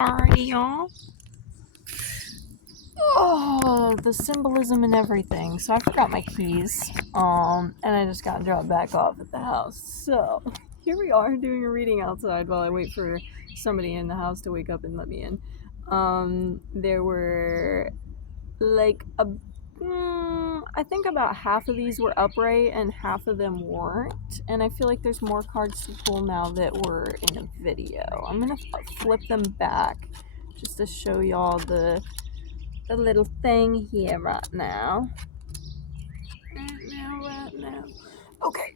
Alrighty, y'all. Oh, the symbolism and everything. So I forgot my keys, and I just got dropped back off at the house. So here we are doing a reading outside while I wait for somebody in the house to wake up and let me in. There were like I think about half of these were upright and half of them weren't, and I feel like there's more cards to pull now that were in a video. I'm gonna flip them back just to show y'all the little thing here right now. Right now. Okay.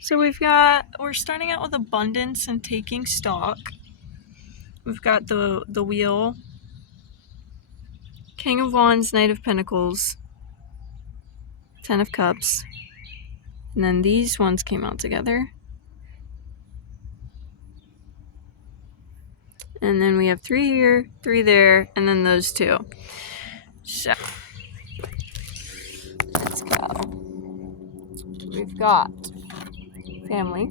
So we're starting out with abundance and taking stock. We've got the wheel, King of Wands, Knight of Pentacles, Ten of Cups, and then these ones came out together. And then we have 3 here, 3 there, and then those 2. So let's go. We've got family,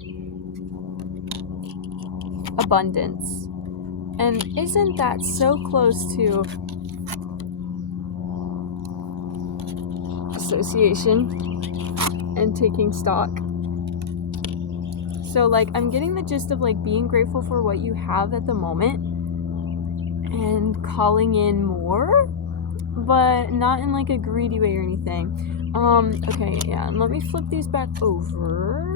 abundance, and isn't that so close to association and taking stock? So like I'm getting the gist of like being grateful for what you have at the moment and calling in more, but not in like a greedy way or anything. Okay, yeah, and let me flip these back over.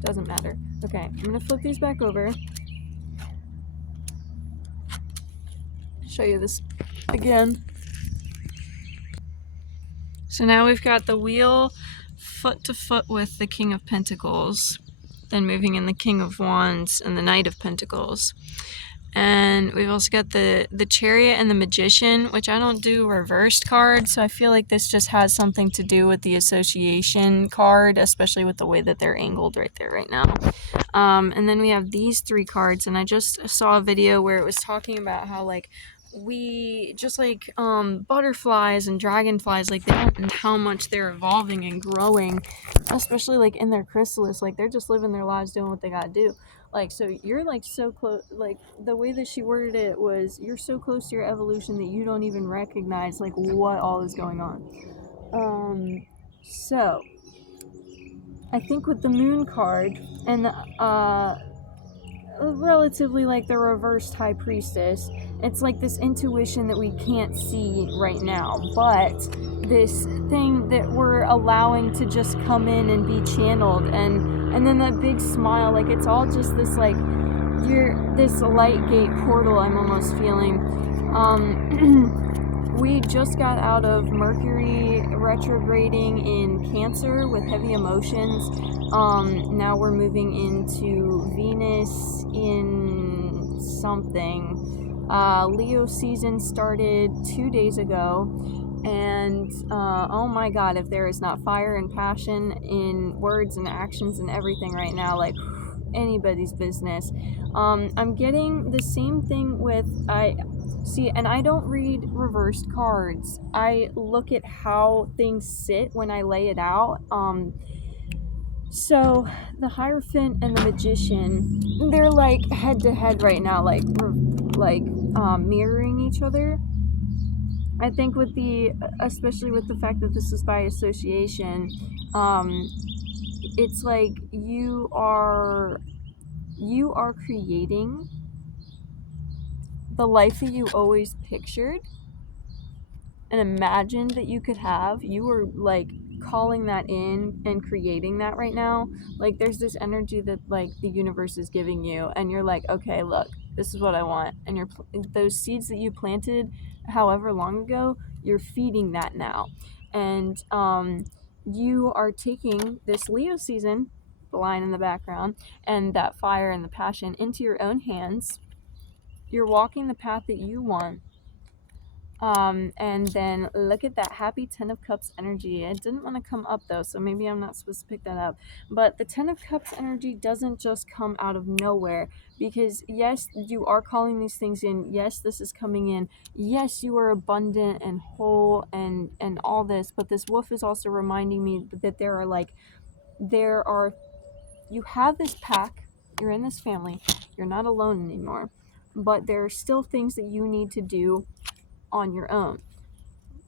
Doesn't matter. Okay, I'm gonna flip these back over. Show you this again. So now we've got the wheel foot to foot with the King of Pentacles, then moving in the King of Wands and the Knight of Pentacles. And we've also got the Chariot and the Magician, which I don't do reversed cards, so I feel like this just has something to do with the association card, especially with the way that they're angled right there right now. And then we have these 3 cards, and I just saw a video where it was talking about how like we just like butterflies and dragonflies, like they don't know how much they're evolving and growing, especially like in their chrysalis. Like they're just living their lives doing what they gotta do. Like, so you're like so close, like the way that she worded it was you're so close to your evolution that you don't even recognize like what all is going on. So I think with the moon card and relatively like the reversed high priestess, it's like this intuition that we can't see right now, but this thing that we're allowing to just come in and be channeled, and then that big smile, like it's all just this like this light gate portal I'm almost feeling. We just got out of Mercury retrograding in Cancer with heavy emotions. Now we're moving into Venus in something. Leo season started 2 days ago, and oh my god, if there is not fire and passion in words and actions and everything right now, like anybody's business. I'm getting the same thing with and I don't read reversed cards. I look at how things sit when I lay it out. So the Hierophant and the Magician, they're like head to head right now, like mirroring each other. I think especially with the fact that this is by association, it's like you are creating the life that you always pictured and imagined that you could have. You are like calling that in and creating that right now. Like there's this energy that like the universe is giving you, and you're like, okay, look, this is what I want. And those seeds that you planted however long ago, you're feeding that now. And you are taking this Leo season, the line in the background, and that fire and the passion into your own hands. You're walking the path that you want, And then look at that happy Ten of Cups energy. It didn't want to come up though, so maybe I'm not supposed to pick that up. But the Ten of Cups energy doesn't just come out of nowhere, because yes, you are calling these things in. Yes, this is coming in. Yes, you are abundant and whole and all this. But this wolf is also reminding me that you have this pack. You're in this family. You're not alone anymore. But there are still things that you need to do on your own,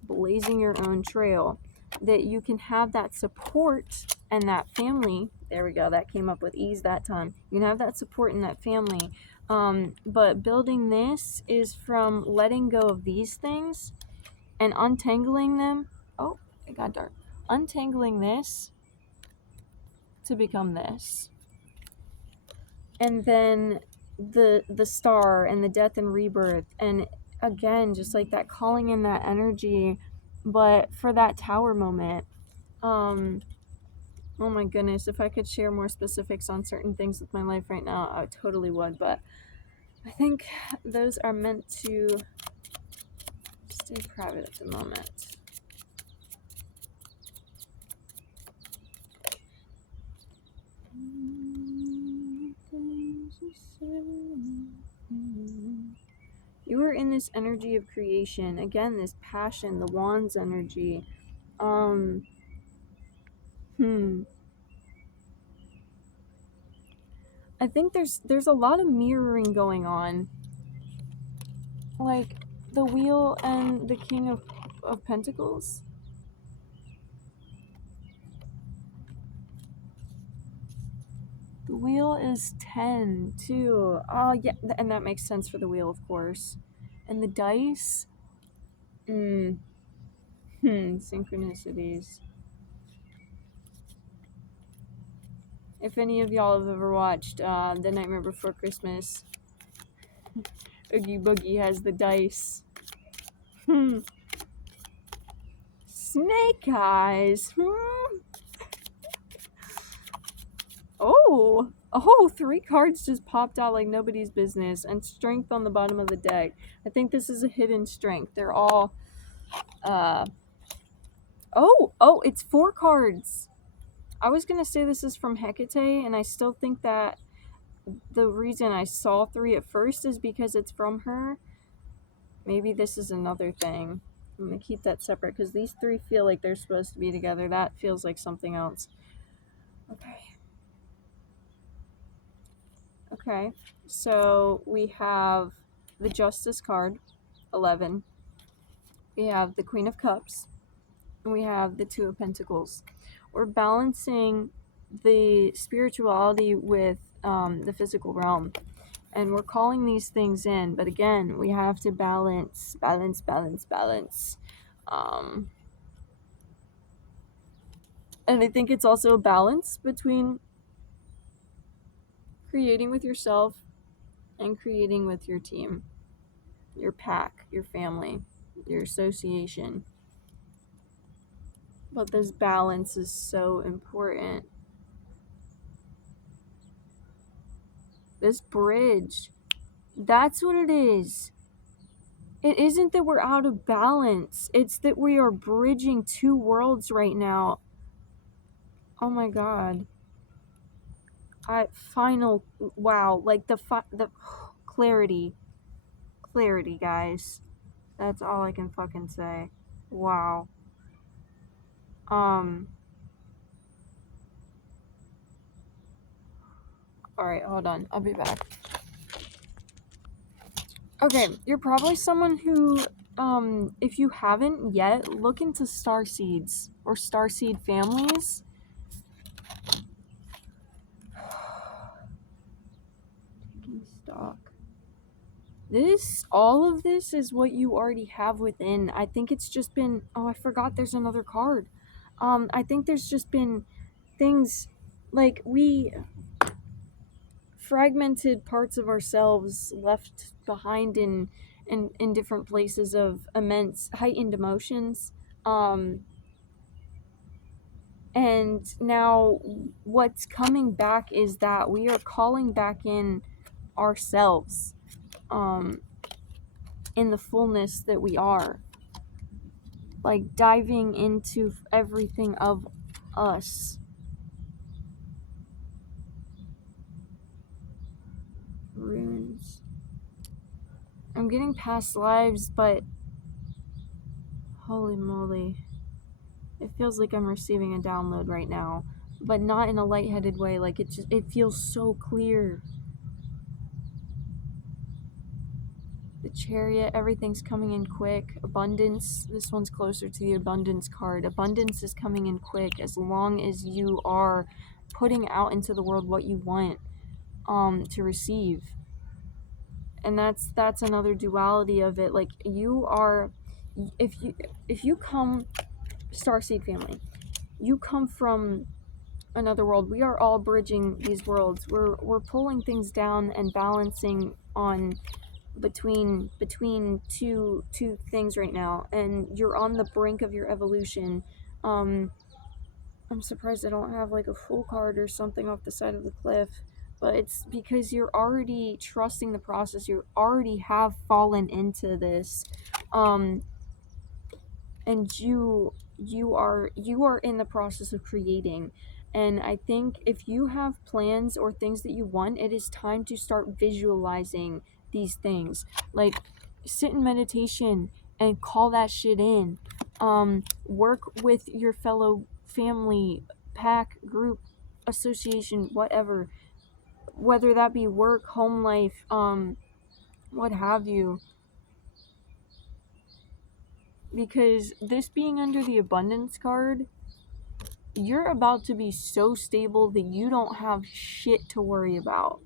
blazing your own trail, that you can have that support and that family. There we go, that came up with ease that time. You can have that support in that family. But building this is from letting go of these things and untangling them. Oh, it got dark. Untangling this to become this. And then the star and the death and rebirth, and again, just like that, calling in that energy, but for that tower moment. Oh my goodness, if I could share more specifics on certain things with my life right now, I totally would, but I think those are meant to stay private at the moment. You were in this energy of creation. Again, this passion, the wands energy. I think there's a lot of mirroring going on. Like the wheel and the king of pentacles. The wheel is 10 too. Oh yeah, and that makes sense for the wheel, of course. And the dice. Synchronicities. If any of y'all have ever watched The Nightmare Before Christmas, Oogie Boogie has the dice. Snake eyes. Oh, 3 cards just popped out like nobody's business, and strength on the bottom of the deck. I think this is a hidden strength. They're all, oh, it's 4 cards. I was gonna say this is from Hecate, and I still think that the reason I saw 3 at first is because it's from her. Maybe this is another thing. I'm gonna keep that separate because these 3 feel like they're supposed to be together. That feels like something else. Okay, so we have the Justice card, 11. We have the Queen of Cups, and we have the Two of Pentacles. We're balancing the spirituality with the physical realm, and we're calling these things in, but again, we have to balance. And I think it's also a balance between creating with yourself and creating with your team, your pack, your family, your association. But this balance is so important. This bridge, that's what it is. It isn't that we're out of balance. It's that we are bridging 2 worlds right now. Oh my god. Wow, like the clarity. Clarity, guys. That's all I can fucking say. Wow. Alright, hold on. I'll be back. Okay, you're probably someone who, if you haven't yet, look into star seeds or starseed families. Taking stock. All of this is what you already have within. I think it's just been, I forgot there's another card. I think there's just been things like we fragmented parts of ourselves left behind in different places of immense heightened emotions. And now what's coming back is that we are calling back in ourselves. in the fullness that we are. Like diving into everything of us. Runes. I'm getting past lives, but holy moly. It feels like I'm receiving a download right now, but not in a lightheaded way. Like it feels so clear. The Chariot, everything's coming in quick. Abundance, this one's closer to the Abundance card. Abundance is coming in quick as long as you are putting out into the world what you want to receive. And that's another duality of it. Like you are, if you come, Starseed family, you come from another world. We are all bridging these worlds. We're pulling things down and balancing on between two things right now, and you're on the brink of your evolution. I'm surprised I don't have like a full card or something off the side of the cliff, but it's because you're already trusting the process. You already have fallen into this, and you are in the process of creating. And I think if you have plans or things that you want, it is time to start visualizing these things. Like sit in meditation and call that shit in. Work with your fellow family, pack, group, association, whatever, whether that be work, home life, what have you. Because this being under the Abundance card, you're about to be so stable that you don't have shit to worry about.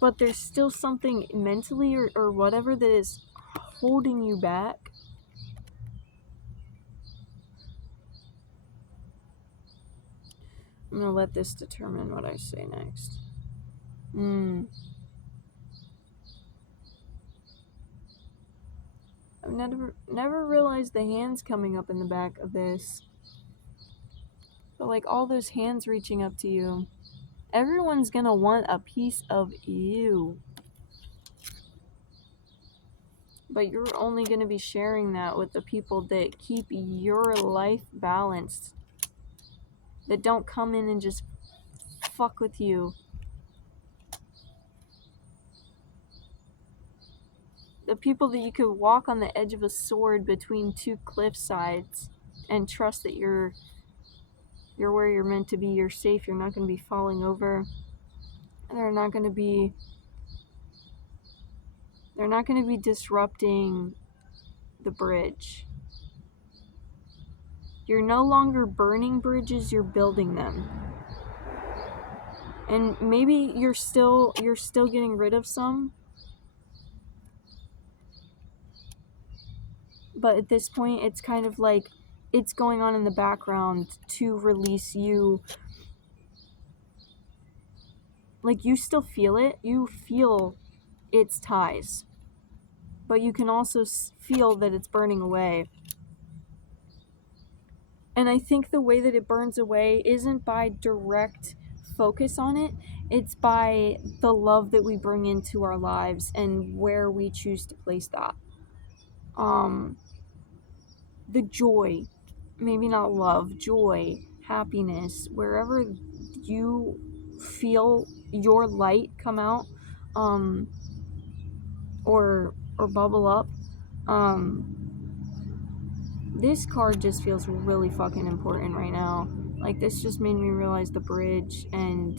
But there's still something mentally or whatever that is holding you back. I'm gonna let this determine what I say next. I've never realized the hands coming up in the back of this. But like all those hands reaching up to you. Everyone's gonna want a piece of you. But you're only gonna be sharing that with the people that keep your life balanced. That don't come in and just fuck with you. The people that you could walk on the edge of a sword between two cliff sides and trust that you're where you're meant to be, you're safe, you're not going to be falling over. They're not going to be disrupting the bridge. You're no longer burning bridges, you're building them. And maybe you're still getting rid of some. But at this point, it's kind of like it's going on in the background to release you. Like, you still feel it. You feel its ties. But you can also feel that it's burning away. And I think the way that it burns away isn't by direct focus on it. It's by the love that we bring into our lives and where we choose to place that. The joy, maybe not love, joy, happiness, wherever you feel your light come out, or bubble up, this card just feels really fucking important right now. Like, this just made me realize the bridge, and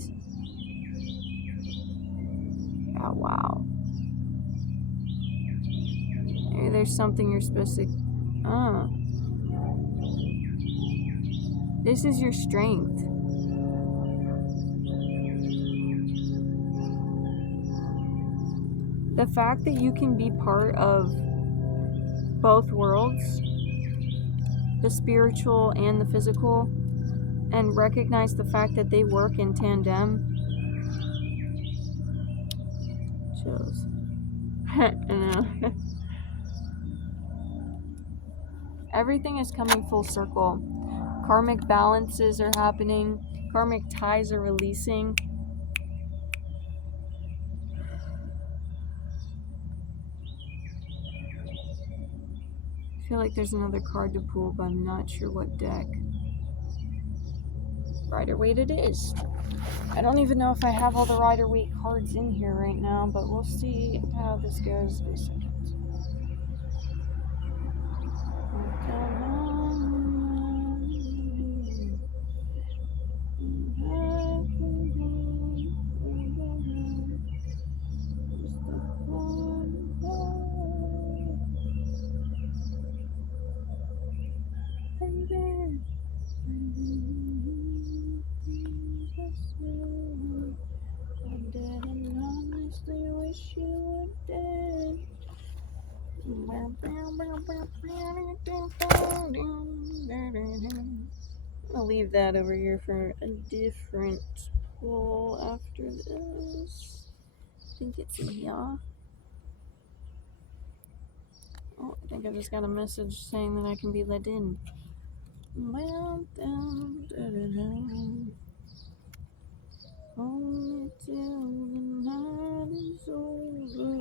oh wow, maybe there's something you're supposed to this is your strength. The fact that you can be part of both worlds, the spiritual and the physical, and recognize the fact that they work in tandem. Chills. I know. Everything is coming full circle. Karmic balances are happening. Karmic ties are releasing. feel like there's another card to pull, but I'm not sure what deck. Rider-Waite it is. I don't even know if I have all the Rider-Waite cards in here right now, but we'll see how this goes in a second. I didn't honestly wish you were dead. I'll leave that over here for a different pull after this. I think it's in here. Oh, I think I just got a message saying that I can be let in. Well, only till the night is over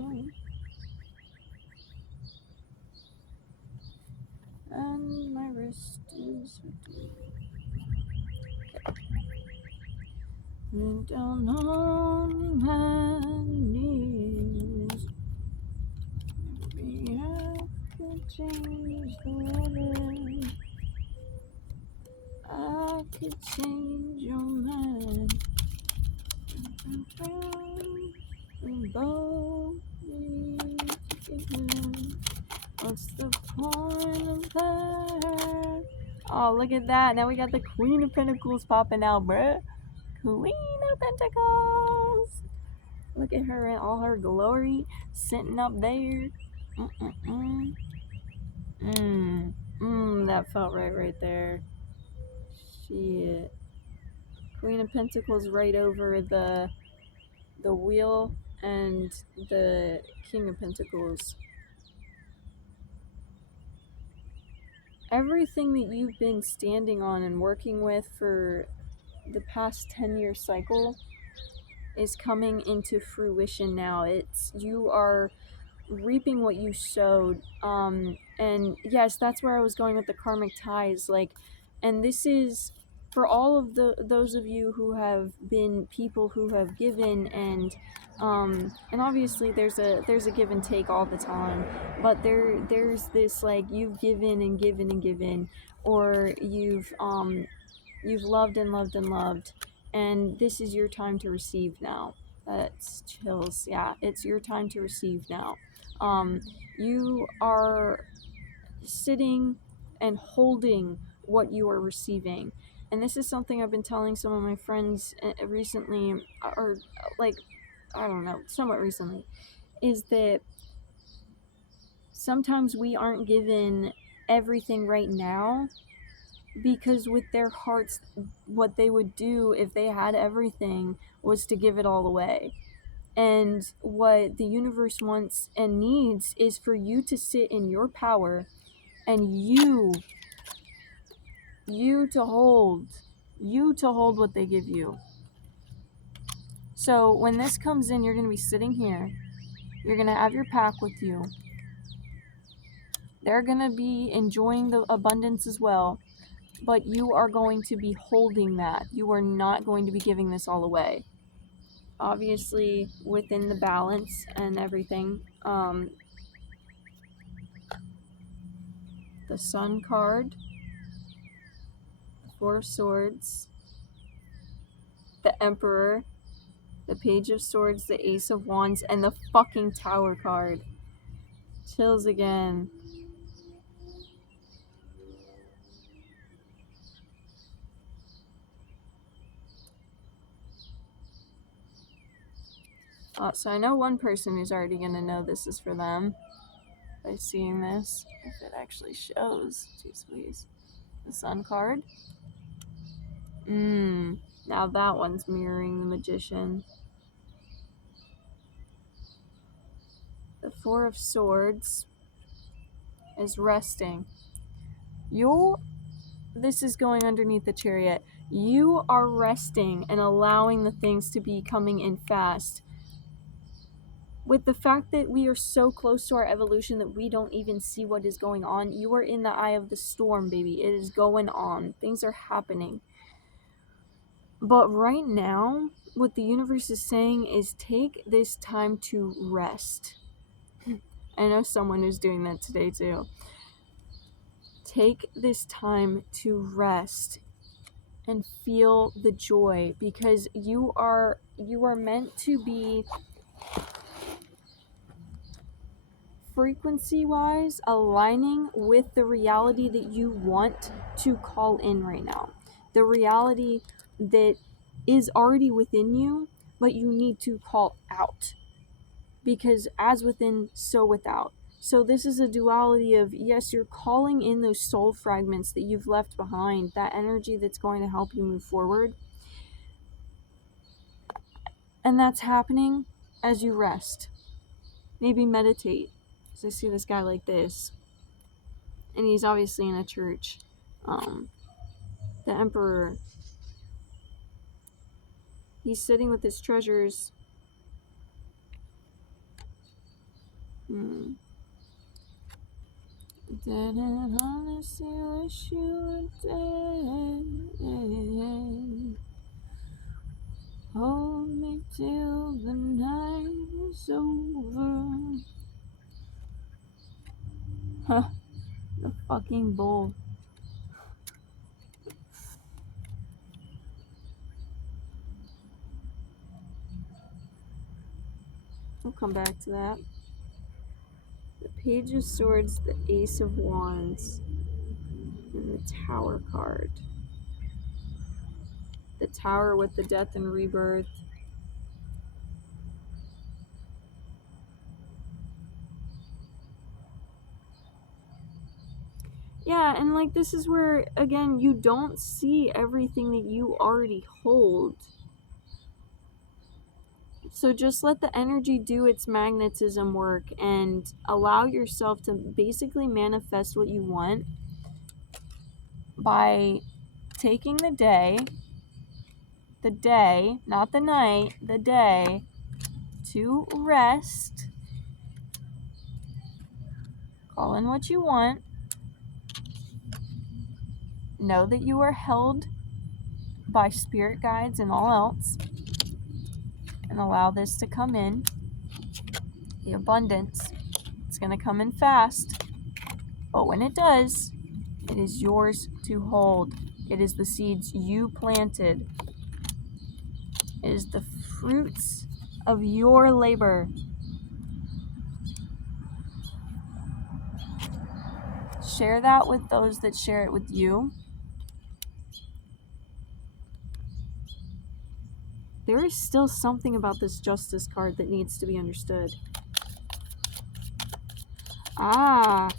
and my wrist is and down on my knees. Maybe I could change the weather. I could change your mind. We both need to get. What's the point of that? Oh, look at that. Now we got the Queen of Pentacles popping out, bruh. Queen of Pentacles. Look at her in all her glory, sitting up there. That felt right there. Shit. Queen of Pentacles right over the wheel and the King of Pentacles. Everything that you've been standing on and working with for the past 10-year cycle is coming into fruition now. You are reaping what you sowed. And yes, that's where I was going with the karmic ties. Like, and this is for all of those of you who have been people who have given, and obviously there's a give and take all the time, but there's this, like, you've given and given and given, or you've loved and loved and loved, and this is your time to receive now. That's chills. Yeah, it's your time to receive now. You are sitting and holding what you are receiving. And this is something I've been telling some of my friends recently, or like, I don't know, somewhat recently, is that sometimes we aren't given everything right now, because with their hearts, what they would do if they had everything was to give it all away. And what the universe wants and needs is for you to sit in your power, and you to hold what they give you. So when this comes in, you're going to be sitting here. You're going to have your pack with you. They're going to be enjoying the abundance as well, but you are going to be holding that. You are not going to be giving this all away. Obviously, within the balance and everything. The Sun card, the Four of Swords, the Emperor, the Page of Swords, the Ace of Wands, and the fucking Tower card. Chills again. So I know one person who's already going to know this is for them by seeing this, if it actually shows. Jeez Louise. The Sun card. Now that one's mirroring the Magician. The Four of Swords is resting. This is going underneath the Chariot. You are resting and allowing the things to be coming in fast. with the fact that we are so close to our evolution that we don't even see what is going on. You are in the eye of the storm, baby. It is going on. Things are happening. But right now, what the universe is saying is take this time to rest. I know someone who's doing that today too. Take this time to rest and feel the joy, because you are meant to be, frequency wise, aligning with the reality that you want to call in right now. The reality that is already within you, but you need to call out. Because as within, so without. So this is a duality of, yes, you're calling in those soul fragments that you've left behind, that energy that's going to help you move forward. And that's happening as you rest. Maybe meditate. So I see this guy like this, and he's obviously in a church. The emperor, he's sitting with his treasures. Didn't honestly wish you were dead. Hold me till the night is over. Huh, the fucking bull. We'll come back to that. The Page of Swords, the Ace of Wands, and the Tower card. The Tower with the Death and Rebirth. Yeah, and like this is where, again, you don't see everything that you already hold. So just let the energy do its magnetism work and allow yourself to basically manifest what you want by taking the day, not the night, the day, to rest. Call in what you want. Know that you are held by spirit guides and all else. And allow this to come in. The abundance. It's going to come in fast. But when it does, it is yours to hold. It is the seeds you planted. It is the fruits of your labor. Share that with those that share it with you. There is still something about this Justice card that needs to be understood. Ah,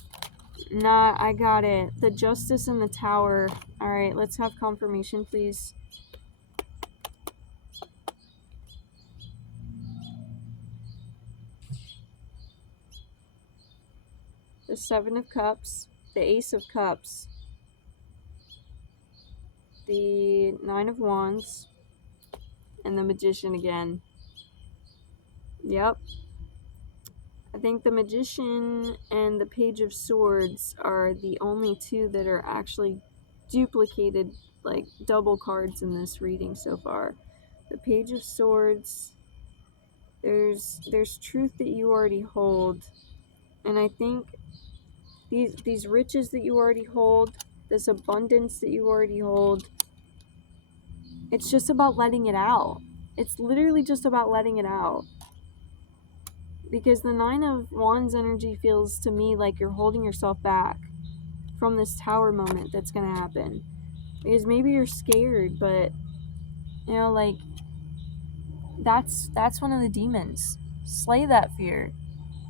nah, I got it. The Justice and the Tower. Alright, let's have confirmation, please. The Seven of Cups, the Ace of Cups, the Nine of Wands, and the Magician again. Yep. I think the Magician and the Page of Swords are the only two that are actually duplicated, like double cards in this reading so far. The Page of Swords, there's truth that you already hold, and I think these riches that you already hold, this abundance that you already hold, it's just about letting it out. It's literally just about letting it out. Because the Nine of Wands energy feels to me like you're holding yourself back from this Tower moment that's going to happen. Because maybe you're scared, but, you know, like, that's one of the demons. Slay that fear.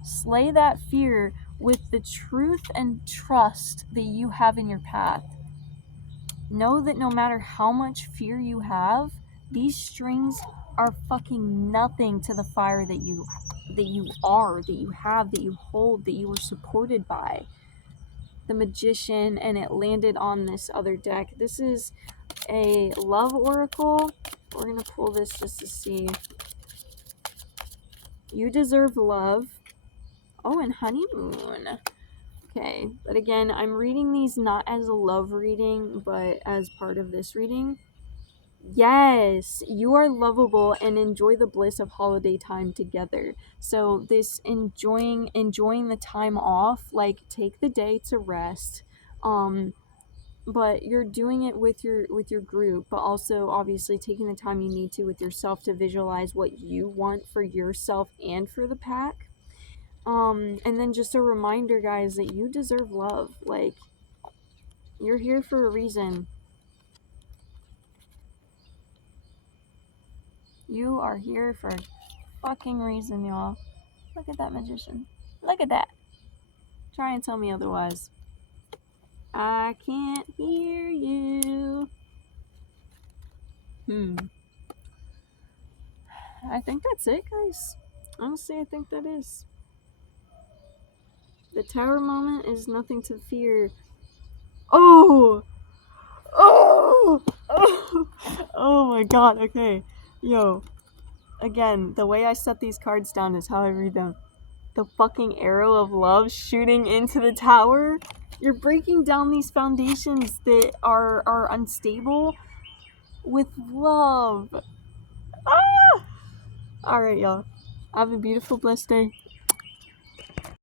Slay that fear with the truth and trust that you have in your path. Know that no matter how much fear you have, these strings are fucking nothing to the fire that you have, that you hold, that you were supported by. The Magician, and it landed on this other deck. This is a love oracle. We're gonna pull this just to see. You deserve love. Oh, and honeymoon. Okay, but again, I'm reading these not as a love reading, but as part of this reading. Yes, you are lovable and enjoy the bliss of holiday time together. So this enjoying the time off, like take the day to rest. But you're doing it with your group, but also obviously taking the time you need to with yourself to visualize what you want for yourself and for the pack. And then just a reminder, guys, that you deserve love. Like, you're here for a reason. You are here for a fucking reason, y'all. Look at that magician. Look at that. Try and tell me otherwise. I can't hear you. I think that's it, guys. Honestly, I think that is. The tower moment is nothing to fear. Oh! Oh! Oh! Oh my god, okay. Yo. Again, the way I set these cards down is how I read them. The fucking arrow of love shooting into the tower. You're breaking down these foundations that are unstable with love. Ah! Alright, y'all. Have a beautiful, blessed day.